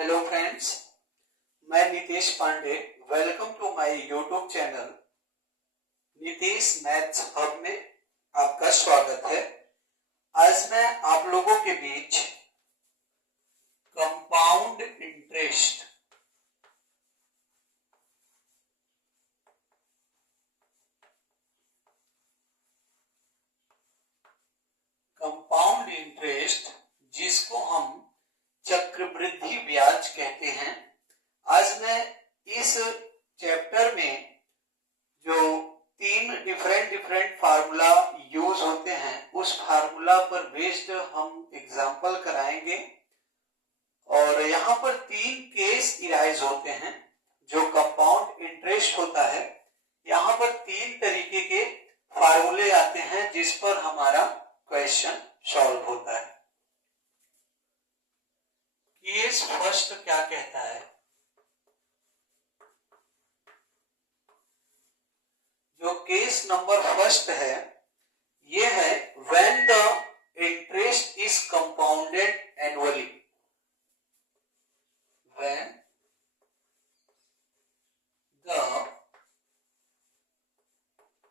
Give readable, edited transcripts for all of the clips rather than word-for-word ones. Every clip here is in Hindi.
हेलो फ्रेंड्स, मैं Nitish Pandey. Welcome to my YouTube channel Nitish maths hub में आपका स्वागत है। आज मैं आप लोगों के बीच कंपाउंड इंटरेस्ट जिसको हम चक्रवृद्धि ब्याज कहते हैं, आज मैं इस चैप्टर में जो तीन डिफरेंट फार्मूला यूज होते हैं उस फार्मूला पर बेस्ड हम एग्जाम्पल कराएंगे। और यहाँ पर तीन केस इराइज होते हैं। जो कंपाउंड इंटरेस्ट होता है, यहाँ पर तीन तरीके के फार्मूले आते हैं जिस पर हमारा क्वेश्चन सॉल्व होता है। केस फर्स्ट क्या कहता है? जो केस नंबर फर्स्ट है ये है when the interest is compounded annually. When the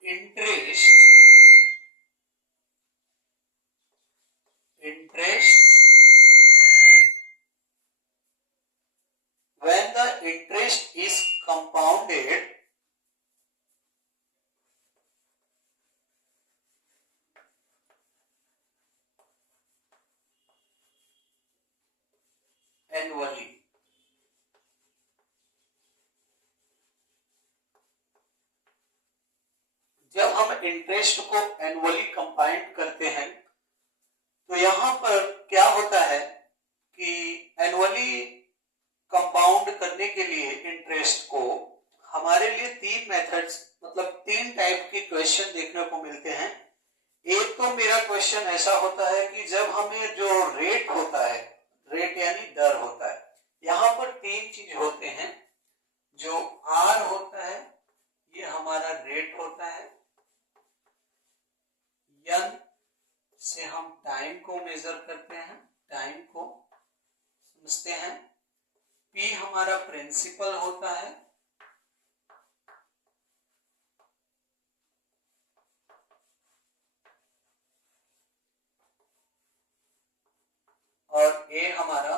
interest when the interest is compounded annually। जब हम इंटरेस्ट को एनुअली कंपाउंड करते हैं तो यहां पर क्या होता है कि एनुअली कंपाउंड करने के लिए इंटरेस्ट को हमारे लिए तीन मेथड्स मतलब तीन टाइप के क्वेश्चन देखने को मिलते हैं। एक तो मेरा क्वेश्चन ऐसा होता है कि जब हमें जो रेट होता है, रेट यानी दर होता है, यहाँ पर तीन चीज होते हैं। जो आर होता है ये हमारा रेट होता है, एन से हम टाइम को मेजर करते हैं, टाइम को समझते हैं, पी हमारा प्रिंसिपल होता है, और ए हमारा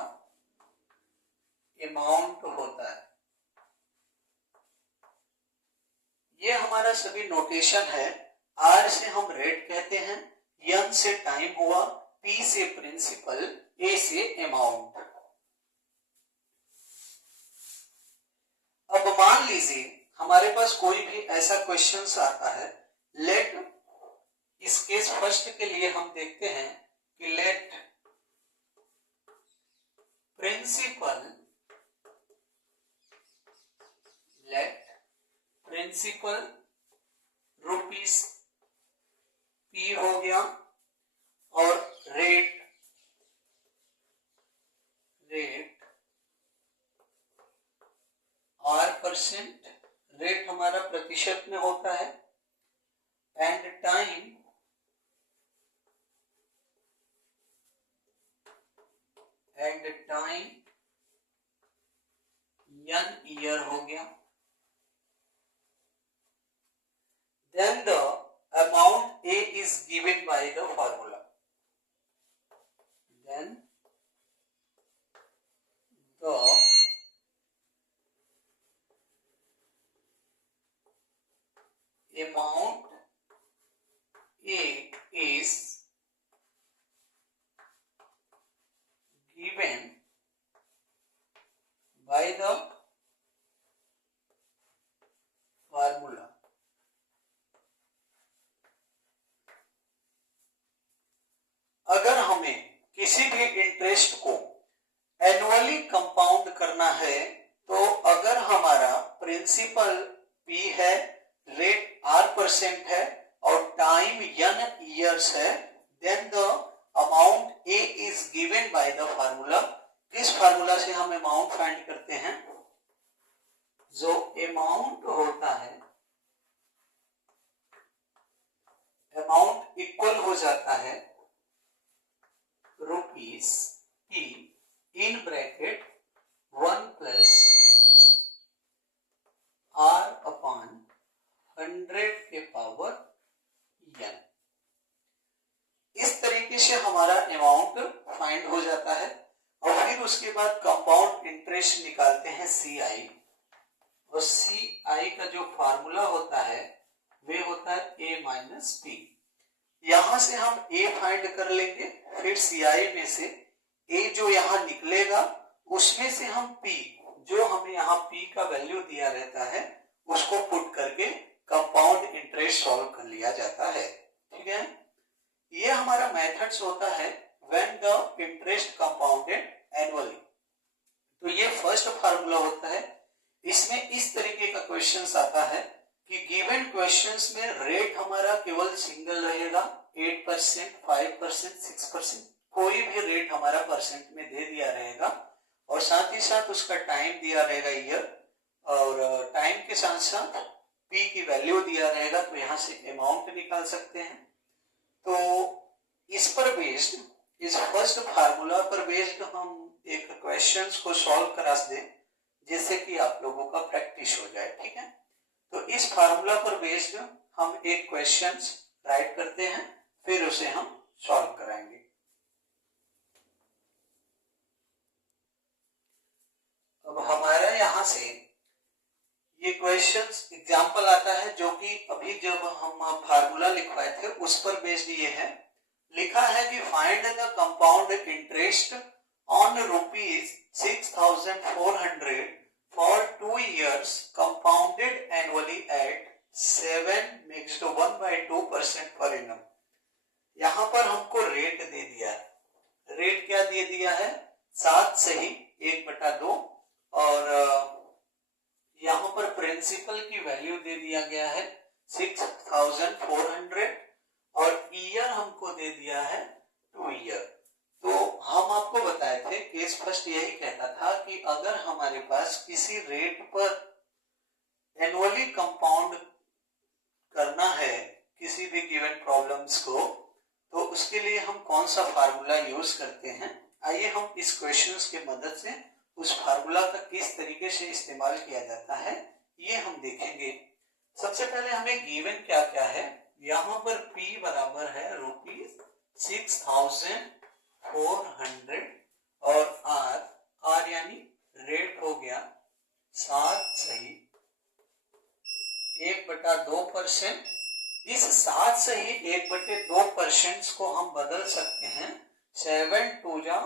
अमाउंट होता है। ये हमारा सभी नोटेशन है। आर से हम रेट कहते हैं, एन से टाइम हुआ, पी से प्रिंसिपल, ए से अमाउंट। अब मान लीजिए हमारे पास कोई भी ऐसा क्वेश्चन आता है। लेट इस केस फर्स्ट के लिए हम देखते हैं कि लेट प्रिंसिपल रुपीस पी हो गया और रेट R%, रेट हमारा प्रतिशत में होता है, एंड टाइम n ईयर हो गया। Then the amount A is given by the formula. Then the amount A is given by the formula। अगर हमें किसी भी इंटरेस्ट को एनुअली कंपाउंड करना है तो अगर हमारा प्रिंसिपल पी है, रेट R% है और टाइम n ईयर्स है, then the amount A is given by the formula. किस फार्मूला से हम अमाउंट फाइंड करते हैं? जो अमाउंट होता है, अमाउंट इक्वल हो जाता है rupees P in bracket 1 plus r upon 100 के पावर n। इस तरीके से हमारा अमाउंट फाइंड हो जाता है और फिर उसके बाद कंपाउंड इंटरेस्ट निकालते हैं CI, और CI का जो फार्मूला होता है वे होता है A माइनस P। यहां से हम A फाइंड कर लेंगे, फिर CI में से A जो यहां निकलेगा उसमें से हम P, जो हमें यहाँ P का वैल्यू दिया रहता है, उसको पुट करके कंपाउंड इंटरेस्ट सॉल्व कर लिया जाता है। ठीक है, ये हमारा मेथड्स होता है when the interest compounded annually. तो ये फर्स्ट फार्मूला होता है। इसमें इस तरीके का क्वेश्चंस आता है कि गिवन क्वेश्चंस में रेट हमारा केवल सिंगल रहेगा, 8%, 5%, 6%, कोई भी रेट हमारा परसेंट में दे दिया रहेगा, और साथ ही साथ उसका टाइम दिया रहेगा ईयर, और टाइम के साथ साथ P की वैल्यू दिया रहेगा। तो यहाँ से अमाउंट निकाल सकते हैं। तो इस पर बेस्ड, इस फर्स्ट फार्मूला पर बेस्ड हम एक क्वेश्चंस को सॉल्व करा दें, जिससे कि आप लोगों का प्रैक्टिस हो जाए। ठीक है, तो इस फार्मूला पर बेस्ड हम एक क्वेश्चंस राइट करते हैं, फिर उसे हम सॉल्व कराएंगे। अब हमारा यहाँ से ये क्वेश्चंस एग्जाम्पल आता है, जो कि अभी जब हम फार्मूला लिखवाए थे उस पर बेस्ड ये है। लिखा है कि find the compound interest on ₹6,400 for 2 years compounded annually at 7/1/2% per annum. यहाँ पर हमको रेट दे दिया है। रेट क्या दे दिया है? 7 सही 1/2, और यहाँ पर प्रिंसिपल की वैल्यू दे दिया गया है 6,400, और ईयर हमको दे दिया है 2 ईयर। तो हम आपको बताए थे केस फर्स्ट यही कहता था कि अगर हमारे पास किसी रेट पर एनुअली कंपाउंड करना है किसी भी गिवन प्रॉब्लम्स को, तो उसके लिए हम कौन सा फार्मूला यूज करते हैं। आइए हम इस क्वेश्चंस के मदद से उस फार्मूला का किस तरीके से इस्तेमाल किया जाता है ये हम देखेंगे। सबसे पहले हमें गिवन क्या क्या है। यहाँ पर P बराबर है ₹6,400, और R यानी रेट हो गया 7 सही 1/2%। इस 7 सही 1/2% को हम बदल सकते हैं 7 2 जा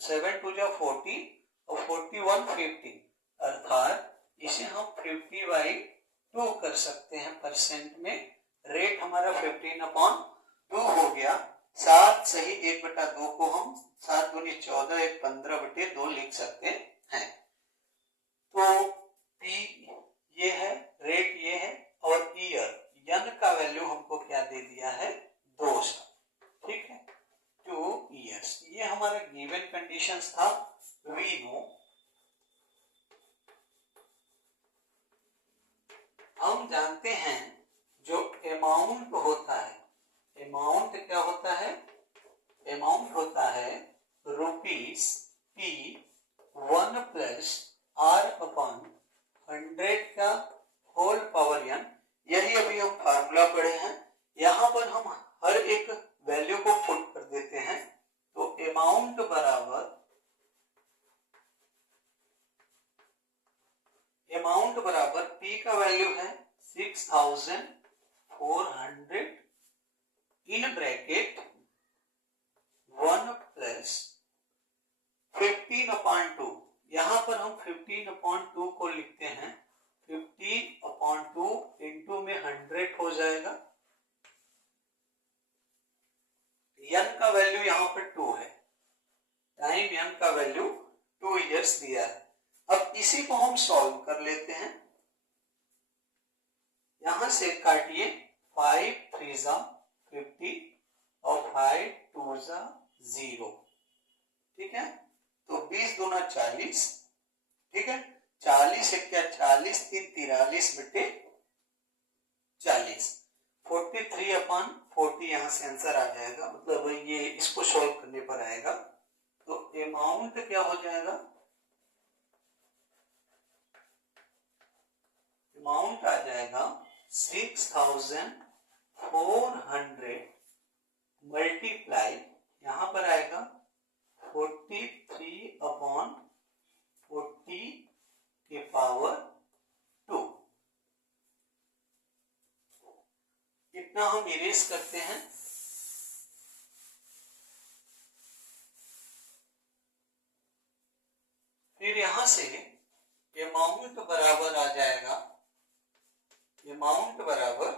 40 और 41 50, अर्थात इसे हम 50/2 कर सकते हैं परसेंट में। रेट हमारा 15/2 हो गया। 7 सही 1/2 को हम 7 दूनी 14 1 15/2 लिख सकते हैं। तो P ये है, रेट ये है, और ईयर यन का वैल्यू हमको क्या दे दिया है 2 साल। ठीक है, 2 years। ये हमारा गिवन कंडीशंस था। वी नो, हम जानते हैं जो अमाउंट होता है, अमाउंट क्या होता है? अमाउंट होता है ₹P1 प्लस R/100 का होल पावर n। यही अभी हम फार्मूला पढ़े हैं। यहाँ पर हम हर एक वैल्यू को पुट कर देते हैं। तो अमाउंट बराबर P का वैल्यू है 6,400 इन ब्रैकेट 1 प्लस 15/2। यहाँ पर हम 15/2 को लिखते हैं 15/2 इंटू में 100 हो जाएगा। n का वैल्यू यहाँ पर 2 है, टाइम n का वैल्यू 2 years दिया है। अब इसी को हम सॉल्व कर लेते हैं। यहां से काटिए 5 3 जा 50 और 5 2 जा 0। ठीक है, तो 20 दूना 40। ठीक है, 40 1 क्या 40 3 43/40। 43/40 यहां से आंसर आ जाएगा, मतलब ये इसको सॉल्व करने पर आएगा। तो अमाउंट क्या हो जाएगा अमाउंट आ जाएगा 6400 मल्टीप्लाई, यहां पर आएगा 43/40 के पावर 2। इतना हम इरेज करते हैं। फिर यहां से अमाउंट बराबर आ जाएगा, अमाउंट बराबर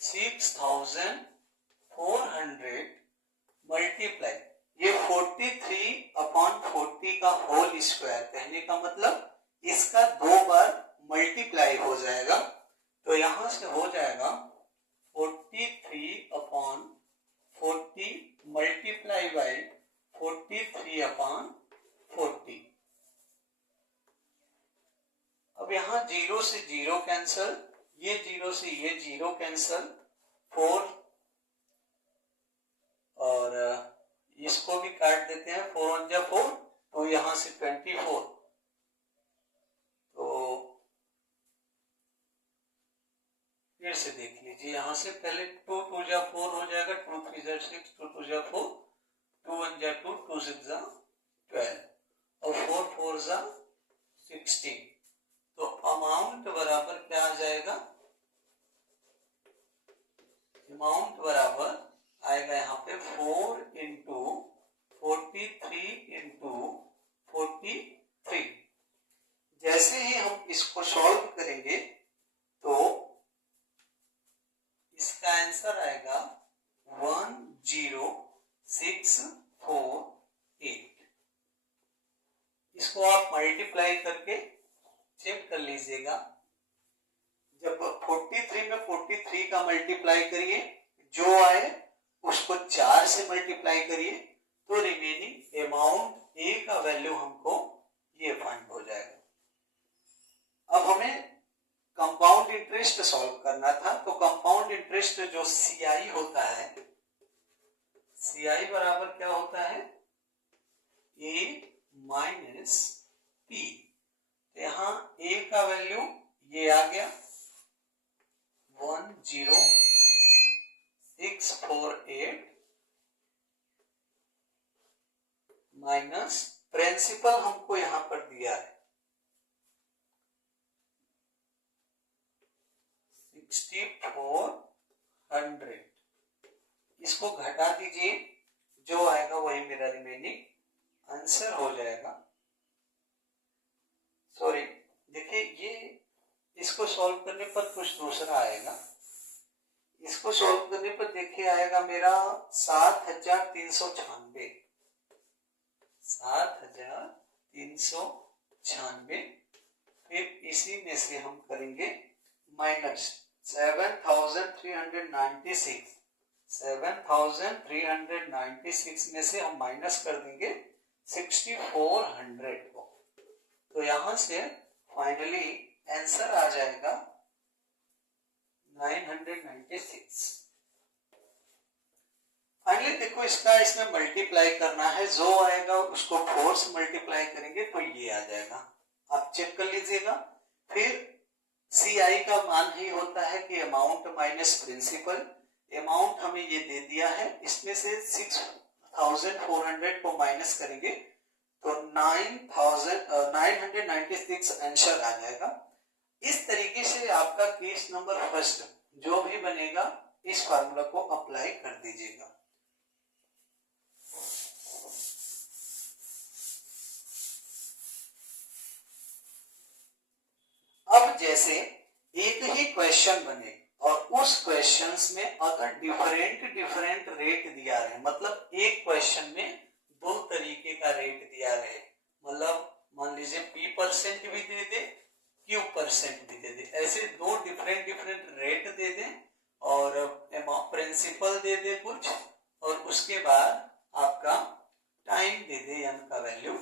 6400 मल्टीप्लाई, ये 43/40 का होल स्क्वायर, कहने का मतलब इसका 2 बार मल्टीप्लाई हो जाएगा। तो यहां से हो जाएगा 43/40 मल्टीप्लाई बाई 43/40। अब यहां 0 से 0 कैंसल, ये 0 से ये 0 कैंसल, 4 और इसको भी काट देते हैं, 4 1 जा 4, तो यहां से 24। तो फिर से देख लीजिए, यहां से पहले 2 2 जा 4 हो जाएगा, 2 3 जा 6, 2 2 जा 4, 2 1 जा 2, 2 6 जा 12 और 4 4 जा 16। तो अमाउंट बराबर क्या आ जाएगा, अमाउंट बराबर आएगा यहाँ पे 4 इंटू 43 इंटू 43। जैसे ही हम इसको सॉल्व करेंगे तो इसका आंसर आएगा 10648। इसको आप मल्टीप्लाई करके चेक कर लीजिएगा। जब 43 में 43 का मल्टीप्लाई करिए, जो आए उसको 4 से मल्टीप्लाई करिए, तो रिमेनिंग अमाउंट ए का वैल्यू हमको ये फाइंड हो जाएगा। अब हमें कंपाउंड इंटरेस्ट सॉल्व करना था, तो कंपाउंड इंटरेस्ट जो सीआई होता है, सीआई बराबर क्या होता है, ए माइनस पी। यहाँ ए का वैल्यू ये आ गया 10648 माइनस प्रिंसिपल हमको यहां पर दिया है 6400। इसको घटा दीजिए, जो आएगा वही मेरा रिमेनिंग आंसर हो जाएगा। सॉरी, देखिए ये इसको सॉल्व करने पर कुछ दूसरा आएगा। इसको सॉल्व करने पर देखिए आएगा मेरा 7396, 7396। फिर इसी में से हम करेंगे माइनस 7396, 7396 में से हम माइनस कर देंगे 6400 को। तो यहां से फाइनली आंसर आ जाएगा 996। फाइनली देखो, इसका इसमें मल्टीप्लाई करना है, जो आएगा उसको 4 से मल्टीप्लाई करेंगे तो ये आ जाएगा, आप चेक कर लीजिएगा। फिर सीआई का मान ही होता है कि अमाउंट माइनस प्रिंसिपल। अमाउंट हमें ये दे दिया है, इसमें से 6400 को माइनस करेंगे तो 996 आंसर आ जाएगा। इस तरीके से आपका केस नंबर फर्स्ट जो भी बनेगा, इस फार्मूला को अप्लाई कर दीजिएगा। अब जैसे एक ही क्वेश्चन बने और उस क्वेश्चंस में अगर डिफरेंट रेट दिया रहे, मतलब एक क्वेश्चन में 2 तरीके का रेट दिया रहे, मतलब मान लीजिए P% भी दे दे, Q% भी दे दे, ऐसे 2 डिफरेंट रेट दे दे और प्रिंसिपल दे दे कुछ, और उसके बाद आपका टाइम दे दे n का वैल्यू।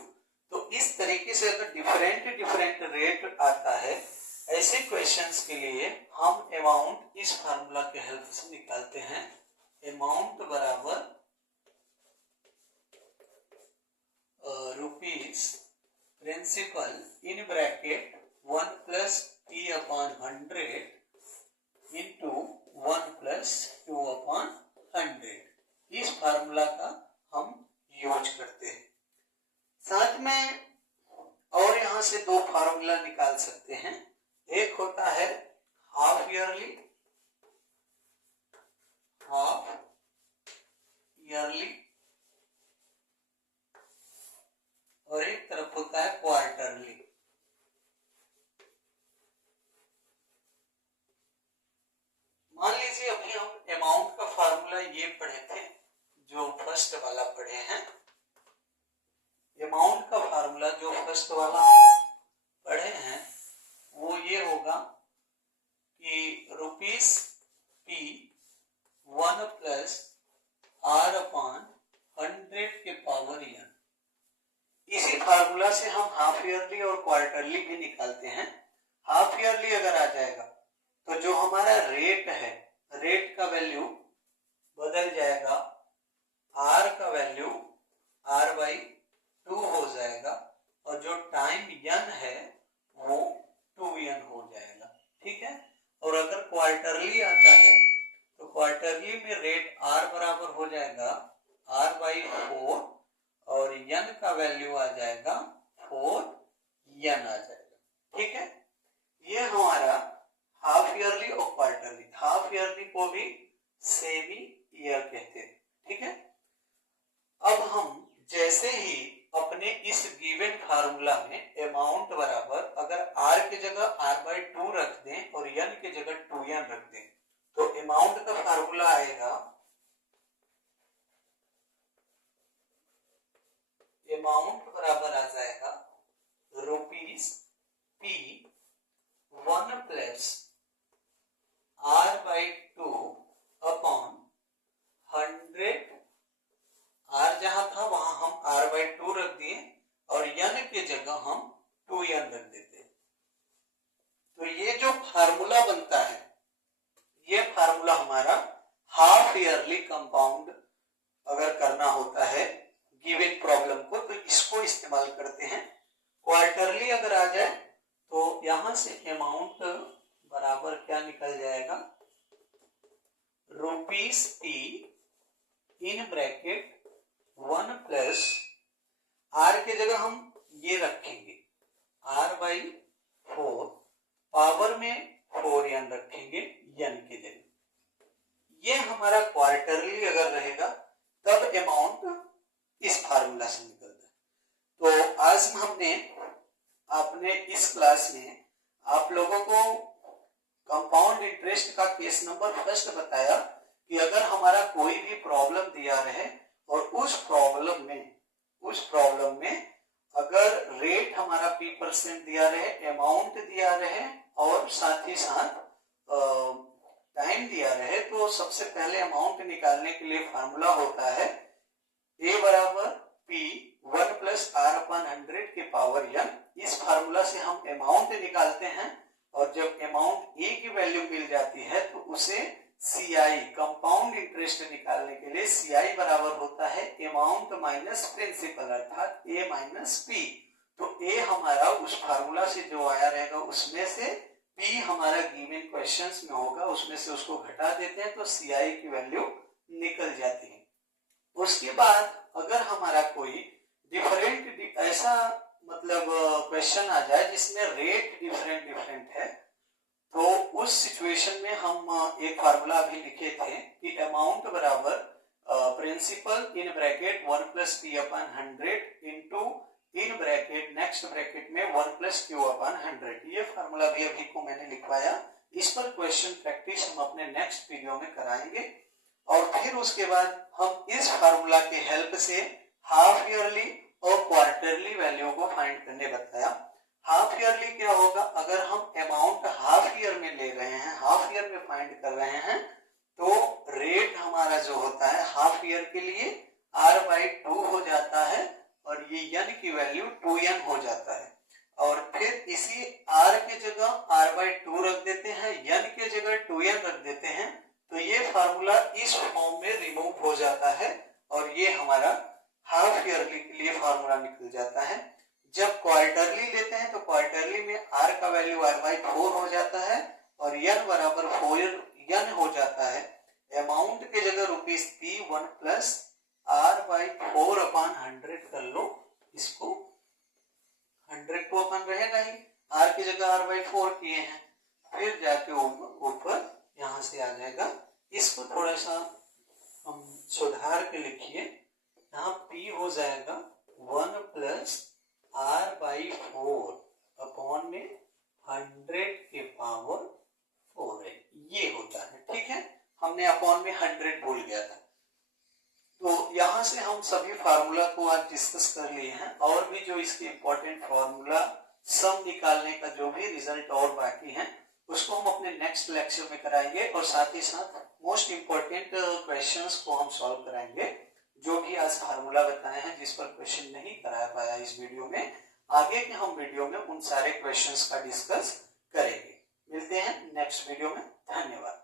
तो इस तरीके से अगर डिफरेंट रेट आता है, ऐसे क्वेश्चंस के लिए हम अमाउंट इस फार्मूला के हेल्प से निकालते हैं। अमाउंट बराबर rupees principal in bracket 1 + P upon 100 into 1 plus Q upon 100। इस फार्मूला का हम यूज करते हैं। साथ में और यहां से दो फार्मूला निकाल सकते हैं। एक होता है हाफ ईयरली और एक तरफ होता है क्वार्टरली। मान लीजिए अभी हम अमाउंट का फार्मूला ये पढ़े थे, जो फर्स्ट वाला पढ़े हैं। अमाउंट का फार्मूला जो फर्स्ट वाला हम पढ़े हैं वो ये होगा कि rupees P 1 plus R upon 100 के पावर n। इसी फार्मूला से हम हाफ ईयरली और क्वार्टरली भी निकालते हैं। हाफ ईयरली अगर आ जाएगा तो जो हमारा रेट है, रेट का वैल्यू बदल जाएगा, R का वैल्यू R/2 हो जाएगा और जो टाइम n है वो 2n हो जाएगा। ठीक है। और अगर क्वार्टरली आता है तो क्वार्टरली में रेट R बराबर हो जाएगा R/4 और n का वैल्यू आ जाएगा 4n आ जाएगा। ठीक है। ये हमारा हाफ ईयरली और क्वार्टरली। हाफ ईयरली को भी सेमी ईयर कहते हैं। ठीक है। अब हम जैसे ही अपने इस गिवन फार्मूला में अमाउंट बराबर अगर R की जगह R/2 रख दें और n की जगह 2n रख दें तो अमाउंट का फार्मूला आएगा, अमाउंट बराबर आ जाएगा rupees P 1 plus R/2 upon 100। R जहां था वहां हम R/2 रख दिए और n की जगह हम 2n रख देते। तो ये जो फार्मूला बनता है, ये फार्मूला हमारा हाफ ईयरली कंपाउंड अगर करना होता है गिवन प्रॉब्लम को तो इसको इस्तेमाल करते हैं। क्वार्टरली अगर आ जाए तो यहां से अमाउंट बराबर क्या निकल जाएगा, रुपीस P इन ब्रैकेट 1 प्लस R की जगह हम ये रखेंगे R/4, पावर में 4n रखेंगे n की जगह। ये हमारा क्वार्टरली अगर रहेगा तब अमाउंट इस फार्मूला से निकलता है। तो आज हमने अपने इस क्लास में आप लोगों को कंपाउंड इंटरेस्ट का केस नंबर फर्स्ट बताया कि अगर हमारा कोई भी प्रॉब्लम दिया रहे और उस प्रॉब्लम में अगर रेट हमारा P% दिया रहे, अमाउंट दिया रहे और साथ ही साथ टाइम दिया रहे, तो सबसे पहले अमाउंट निकालने के लिए फार्मूला होता है A बराबर P 1 प्लस R अपॉन 100 के पावर n। इस फार्मूला से हम अमाउंट निकालते हैं और जब अमाउंट A की वैल्यू मिल जाती है तो उसे CI कंपाउंड इंटरेस्ट निकालने के लिए CI बराबर होता है अमाउंट माइनस प्रिंसिपल अर्थात A माइनस P। तो A हमारा उस फार्मूला से जो आया रहेगा उसमें से P हमारा गिवन क्वेश्चंस में होगा उसमें से उसको घटा देते हैं तो CI की वैल्यू निकल जाती है। उसके बाद अगर हमारा कोई डिफरेंट ऐसा मतलब क्वेश्चन आ जाए जिसमें रेट डिफरेंट है तो उस सिचुएशन में हम एक फार्मूला भी लिखे थे कि अमाउंट बराबर principal in bracket 1 plus P upon 100 into in bracket next bracket में 1 प्लस Q अपॉन 100। ये फार्मूला भी अभी को मैंने लिखवाया। इस पर क्वेश्चन प्रैक्टिस हम अपने नेक्स्ट वीडियो में कराएंगे और फिर उसके बाद हम इस फार्मूला के हेल्प से हाफ ईयरली और क्वार्टरली वैल्यू को फाइंड करने बताया। हाफ ईयरली क्या होगा, अगर हम अमाउंट हाफ ईयर में ले रहे हैं, हाफ ईयर में फाइंड कर रहे हैं तो रेट हमारा जो होता है हाफ ईयर के लिए R/2 हो जाता है और ये n की वैल्यू 2n हो जाता है और फिर इसी R की जगह R/2 रख देते हैं, n की जगह 2n रख देते हैं तो ये फार्मूला इस फॉर्म में रिमूव हो जाता है और ये हमारा हाफ ईयरली के लिए फार्मूला निकल जाता है। जब क्वार्टरली लेते हैं तो क्वार्टरली में r का वैल्यू r/4 हो जाता है और n बराबर 4n हो जाता है। अमाउंट के जगह ₹P1 प्लस r/4 अपॉन 100 कर लो, इसको 100 को अपन रहेगा ही, r की जगह r/4 किए हैं, फिर जाके ऊपर यहां से आ जाएगा। इसको थोड़ा सा हम सुधार के लिखिए, यहाँ p हो जाएगा 1 प्लस r/4 अपॉन में 100 के पावर 4 है, ये होता है। ठीक है, हमने अपॉन में 100 भूल गया था। तो यहां से हम सभी फार्मूला को आज डिस्कस कर लिए हैं, और भी जो इसके इंपॉर्टेंट फार्मूला सम निकालने का जो भी रिजल्ट और बाकी है उसको हम अपने नेक्स्ट लेक्चर में कराएंगे, और साथ ही साथ मोस्ट इंपॉर्टेंट क्वेश्चंस को हम सॉल्व कराएंगे, जो भी आज फार्मूला बताए हैं जिस पर क्वेश्चन नहीं करा पाया इस वीडियो में, आगे के हम वीडियो में उन सारे क्वेश्चंस का डिस्कस करेंगे। मिलते हैं नेक्स्ट वीडियो में, धन्यवाद।